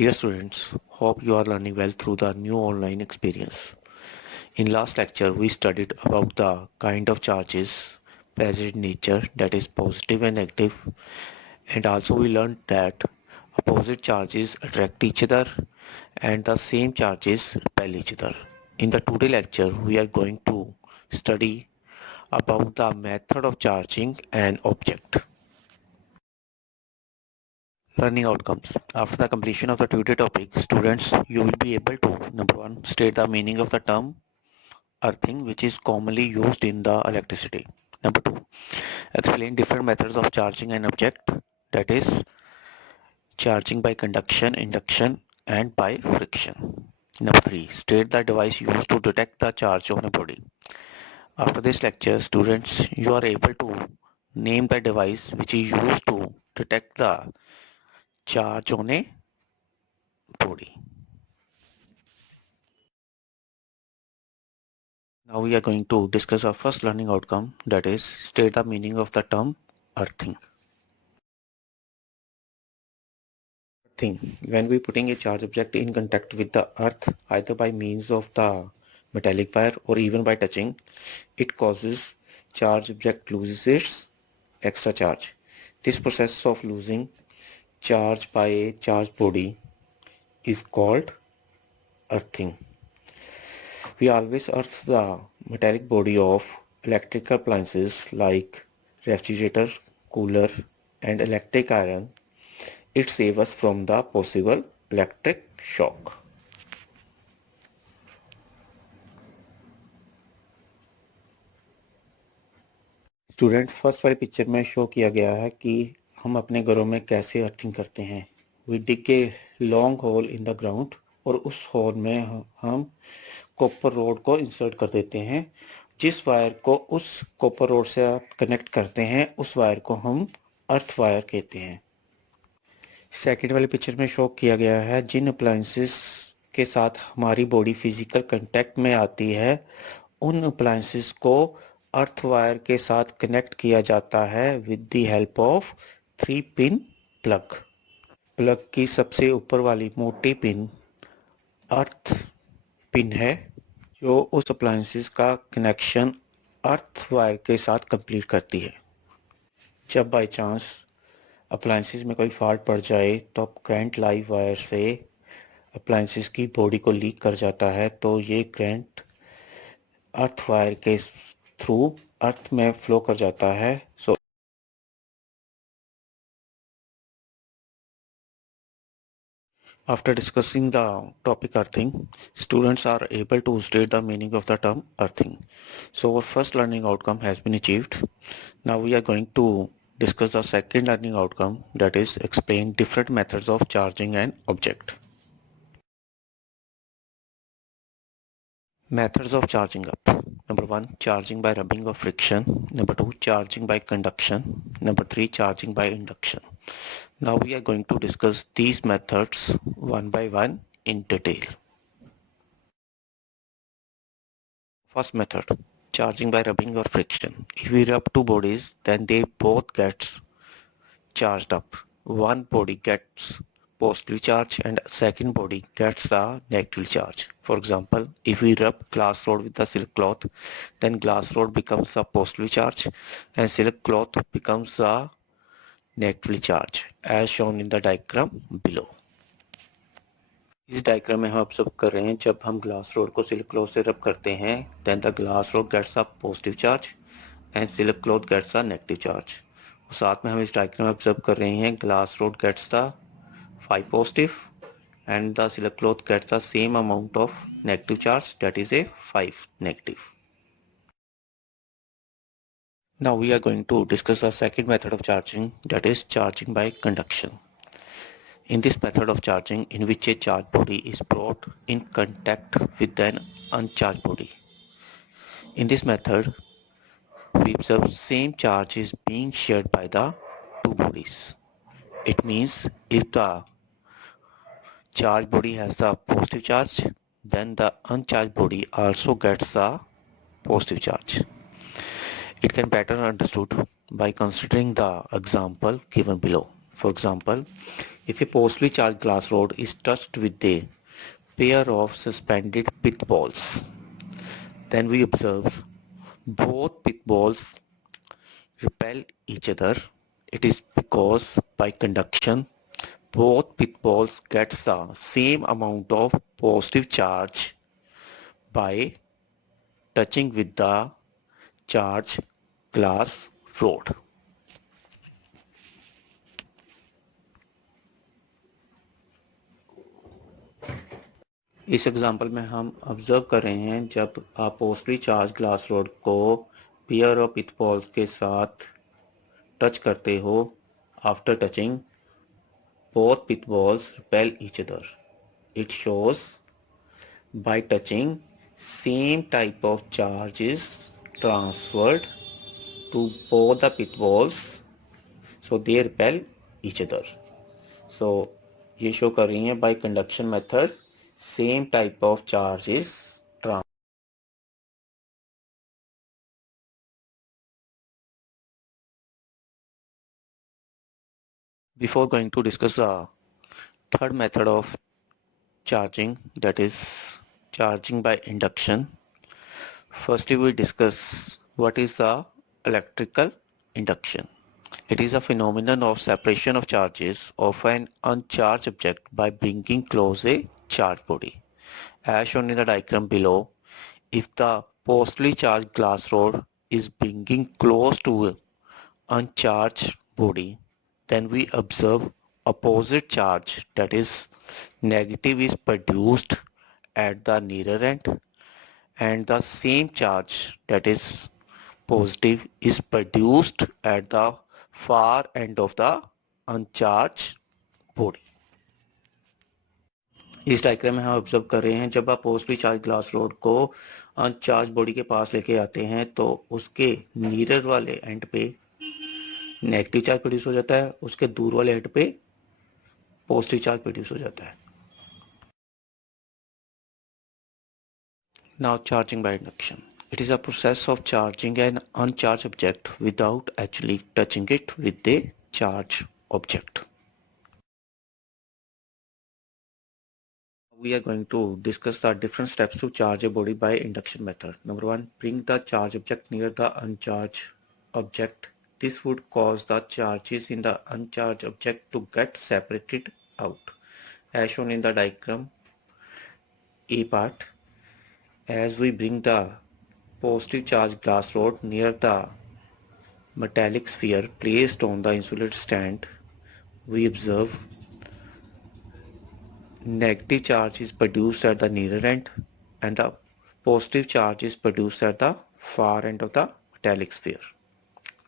Dear students, hope you are learning well through the new online experience. In last lecture, we studied about the kind of charges present in nature, that is positive and negative, and also we learned that opposite charges attract each other and the same charges repel each other. In the today lecture, we are going to study about the method of charging an object. Learning outcomes. After the completion of the today topic, students, you will be able to, number one, state the meaning of the term earthing, which is commonly used in the electricity. Number two, explain different methods of charging an object, that is charging by conduction, induction, and by friction. Number three, state the device used to detect the charge on a body. After this lecture, students, you are able to name the device which is used to detect the charge on a body. Now we are going to discuss our first learning outcome, that is state the meaning of the term earthing. Earthing. When we putting a charged object in contact with the earth, either by means of the metallic wire or even by touching, it causes charged object loses its extra charge. This process of losing charge by a charged body is called earthing. We always earth the metallic body of electrical appliances like refrigerator, cooler, and electric iron. It saves us from the possible electric shock. Student first वाली picture में show किया गया है कि हम अपने घरों में कैसे अर्थिंग करते हैं. We dig a long hole in the ground और उस होल में हम कॉपर रोड को इंसर्ट कर देते हैं. जिस वायर को उस कॉपर रोड से आप कनेक्ट करते हैं उस वायर को हम अर्थ वायर कहते हैं. सेकेंड वाली पिक्चर में शो किया गया है जिन अप्लायंसेस के साथ हमारी बॉडी फिजिकल कांटेक्ट में आती है उन अप्लायंसेस को अर्थ वायर के साथ कनेक्ट किया जाता है with the help of 3 pin plug. Plug की सबसे ऊपर वाली मोटी पिन अर्थ पिन है जो उस अप्लायंसेस का कनेक्शन अर्थ वायर के साथ कंप्लीट करती है. जब बाय चांस अप्लायंसेस में कोई फॉल्ट पड़ जाए तो करंट लाइव वायर से अप्लायंसेस की बॉडी को लीक कर जाता है तो ये करंट अर्थ वायर के थ्रू अर्थ में फ्लो कर जाता है. सो after discussing the topic earthing, students are able to state the meaning of the term earthing. So our first learning outcome has been achieved. Now we are going to discuss the second learning outcome, that is explain different methods of charging an object. Methods of charging up. Number one, charging by rubbing or friction. Number two, charging by conduction. Number three, charging by induction. Now we are going to discuss these methods one by one in detail. First method, charging by rubbing or friction. If we rub two bodies, then they both get charged up. One body gets positive charge and second body gets the negative charge. For example, if we rub glass rod with the silk cloth, then glass rod becomes a positive charge and silk cloth becomes a negative charge as shown in the diagram below. इस diagram में हम observe कर रहे हैं जब हम glass rod को silk cloth से रब करते हैं then the glass rod gets a positive charge and silk cloth gets a negative charge. साथ में हम इस डायग्राम में ऑब्जर्व कर रहे हैं glass rod gets the 5 positive and the silk cloth gets the same amount of negative charge, that is a 5 negative. Now we are going to discuss the second method of charging, that is charging by conduction. In this method of charging, in which a charged body is brought in contact with an uncharged body. In this method, we observe same charge is being shared by the two bodies. It means if the charged body has a positive charge, then the uncharged body also gets the positive charge. It can better understood by considering the example given below. For example, If a positively charged glass rod is touched with a pair of suspended pith balls, then we observe both pith balls repel each other. It is because by conduction, both pith balls gets the same amount of positive charge by touching with the charged glass rod. इस example में हम observe कर रहे हैं जब आप positively charge glass rod को pair of pith balls के साथ टच करते हो, after touching both pith balls repel each other. It shows by touching same type of charge is transferred to both the pith balls, so they repel each other. So ये show कर रही हैं by conduction method same type of charge is transferred. Before going to discuss the third method of charging, that is charging by induction, firstly we discuss what is the electrical induction. It is a phenomenon of separation of charges of an uncharged object by bringing close a charged body. As shown in the diagram below, if the positively charged glass rod is bringing close to an uncharged body, then we observe opposite charge, that is negative, is produced at the nearer end, and the same charge, that is positive, is produced at the far end of the uncharged body. इस diagram में हम observe कर रहे हैं जब आप positively charge glass rod को uncharged body के पास लेके आते हैं तो उसके नीरर वाले एंड पे नेगेटिव चार्ज प्रोड्यूस हो जाता है, उसके दूर वाले एंड पे पॉजिटिव चार्ज प्रोड्यूस हो जाता है. Now charging by induction. It is a process of charging an uncharged object without actually touching it with a charged object. We are going to discuss the different steps to charge a body by induction method. Number 1, bring the charged object near the uncharged object. This would cause the charges in the uncharged object to get separated out. As shown in the diagram A part, as we bring the positive charged glass rod near the metallic sphere placed on the insulated stand, we observe negative charge is produced at the nearer end and the positive charge is produced at the far end of the metallic sphere.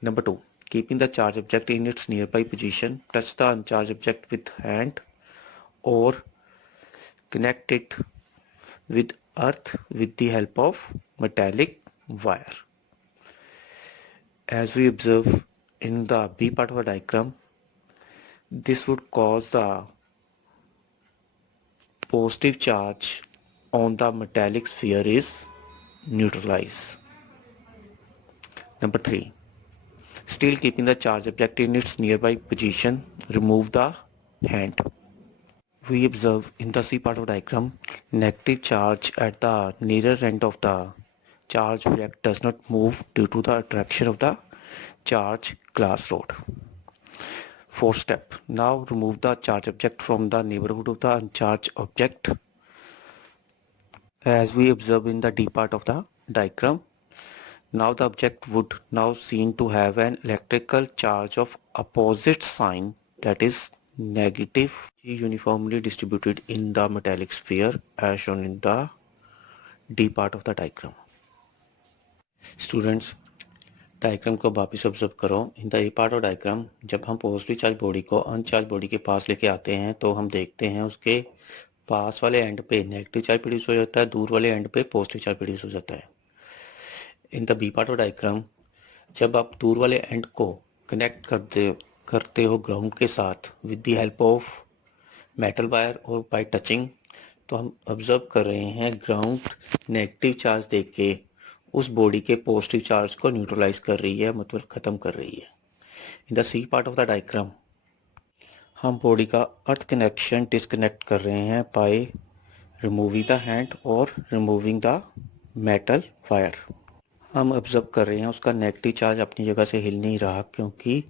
Number 2, keeping the charged object in its nearby position, touch the uncharged object with hand or connect it with earth with the help of metallic wire. As we observe in the B part of the diagram, this would cause the positive charge on the metallic sphere is neutralized. Number 3, still keeping the charged object in its nearby position, remove the hand. We observe in the C part of the diagram, negative charge at the nearer end of the charged object does not move due to the attraction of the charged glass rod. Fourth step, now remove the charged object from the neighborhood of the uncharged object. As we observe in the D part of the diagram, now the object would now seem to have an electrical charge of opposite sign, that is negative, uniformly distributed in the metallic sphere as shown in the D part of the diagram. Students, diagram को वापस observe करो. In the A part of diagram, जब हम positive charge body को uncharged body के पास लेके आते हैं तो हम देखते हैं उसके पास वाले एंड पे नेगेटिव चार्ज प्रोड्यूस हो जाता है, दूर वाले एंड पे पॉजिटिव चार्ज प्रोड्यूस हो जाता है. In the B part of diagram, जब आप दूर वाले एंड को कनेक्ट करते हो ग्राउंड के साथ with the help of metal wire और बाय टचिंग, तो हम ऑब्जर्व कर रहे हैं ग्राउंड नेगेटिव चार्ज देके उस बॉडी के पॉजिटिव चार्ज को न्यूट्रलाइज कर रही है, मतलब खत्म कर रही है. In the C part of the diagram, हम बॉडी का अर्थ कनेक्शन डिस्कनेक्ट कर रहे हैं बाय रिमूविंग द हैंड और रिमूविंग द मेटल वायर। हम ऑब्जर्व कर रहे हैं उसका नेगेटिव चार्ज अपनी जगह से हिल नहीं रहा, क्योंकि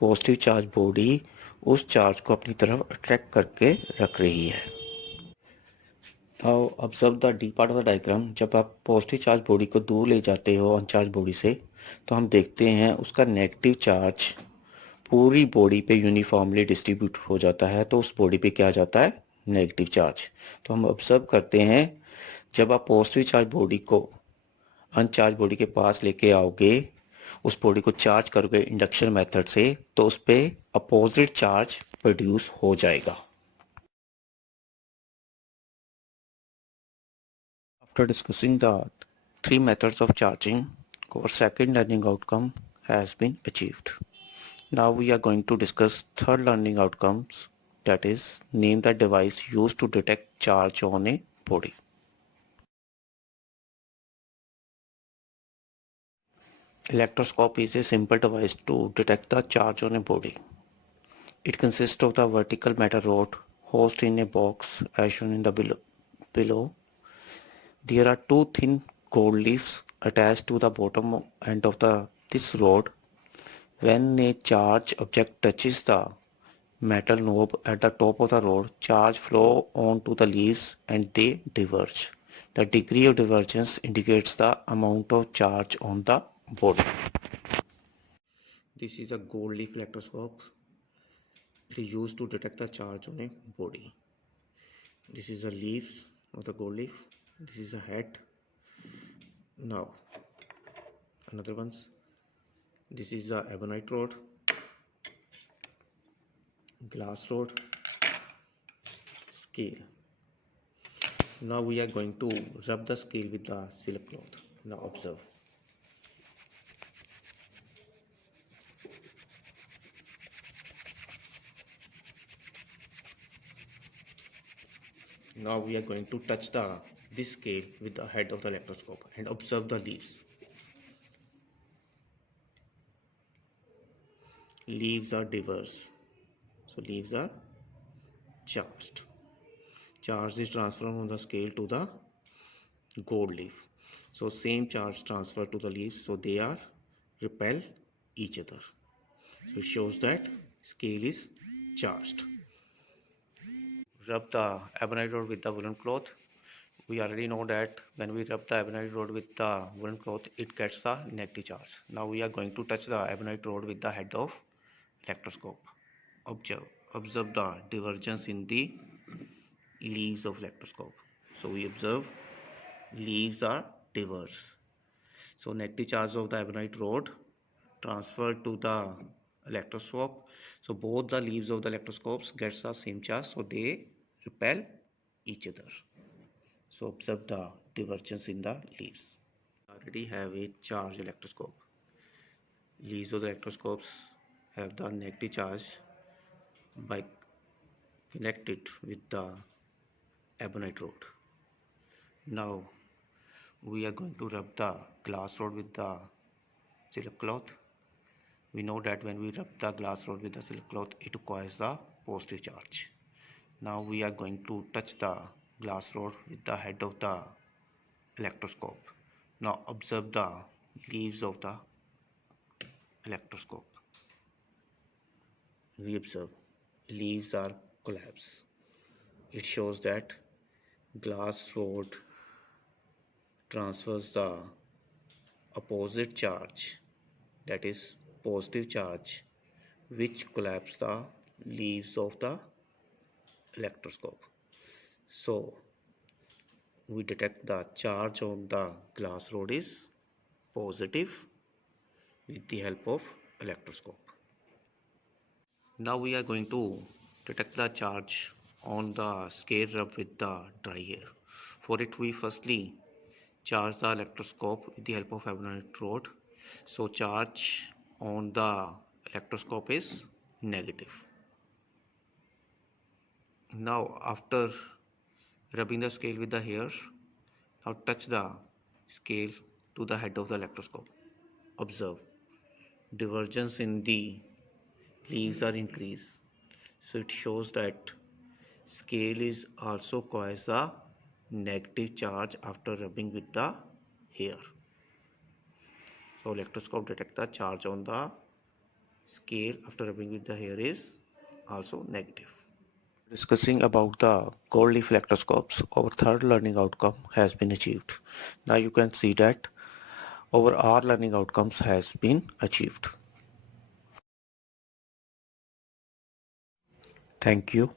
पॉजिटिव चार्ज बॉडी उस चार्ज को अपनी तरफ अट्रैक्ट करके रख रही है। Now observe the D part of the diagram. जब आप पॉजिटिव चार्ज बॉडी को दूर ले जाते हो अनचार्ज बॉडी से, तो हम देखते हैं उसका नेगेटिव चार्ज पूरी बॉडी पे यूनिफॉर्मली डिस्ट्रीब्यूट हो जाता है, तो उस बॉडी पे क्या जाता है, नेगेटिव चार्ज। तो हम ऑब्जर्व करते हैं जब आप पॉजिटिव चार्ज बॉडी को अनचार्ज बॉडी के पास लेके आओगे, उस बॉडी को चार्ज करोगे इंडक्शन मेथड से, तो उस पे अपोजिट चार्ज प्रोड्यूस हो जाएगा। After discussing the three methods of charging, our second learning outcome has been achieved. Now we are going to discuss third learning outcomes, that is, name the device used to detect charge on a body. Electroscope is a simple device to detect the charge on a body. It consists of the vertical metal rod housed in a box as shown in the below. There are two thin gold leaves attached to the bottom end of this rod. When a charged object touches the metal knob at the top of the rod, charge flow onto the leaves and they diverge. The degree of divergence indicates the amount of charge on the body. This is a gold leaf electroscope. It is used to detect the charge on a body. This is the leaves of the gold leaf. This is a head. Now another ones. This is the ebonite rod, glass rod, scale. Now we are going to rub the scale with the silk cloth. Now observe. Now we are going to touch this scale with the head of the electroscope and observe the leaves. Leaves are diverse, so leaves are charged. Charge is transferred on the scale to the gold leaf. So same charge transfer to the leaves, so they are repel each other. So it shows that scale is charged. Rub the ebonite rod with the woolen cloth. We already know that when we rub the ebonite rod with the woolen cloth, it gets the negative charge. Now we are going to touch the ebonite rod with the head of electroscope. Observe the divergence in the leaves of electroscope. So we observe leaves are diverse. So negative charge of the ebonite rod transferred to the electroscope. So both the leaves of the electroscopes gets the same charge, so they repel each other. So observe the divergence in the leaves. Already have a charged electroscope. Leaves of the electroscopes have the negative charge by connected with the ebonite rod. Now we are going to rub the glass rod with the silk cloth. We know that when we rub the glass rod with the silk cloth, it acquires the positive charge. Now we are going to touch the glass rod with the head of the electroscope. Now observe the leaves of the electroscope. We observe leaves are collapsed. It shows that glass rod transfers the opposite charge, that is positive charge, which collapse the leaves of the electroscope. So we detect the charge on the glass rod is positive with the help of electroscope. Now we are going to detect the charge on the scale rub with the dry air. For it we firstly charge the electroscope with the help of ebonite rod. So charge on the electroscope is negative. Now after rubbing the scale with the hair, now touch the scale to the head of the electroscope. Observe divergence in the leaves are increased. So it shows that scale is also cause a negative charge after rubbing with the hair. So electroscope detect the charge on the scale after rubbing with the hair is also negative. Discussing about the gold leaf electroscopes, our third learning outcome has been achieved. Now you can see that our all learning outcomes has been achieved. Thank you.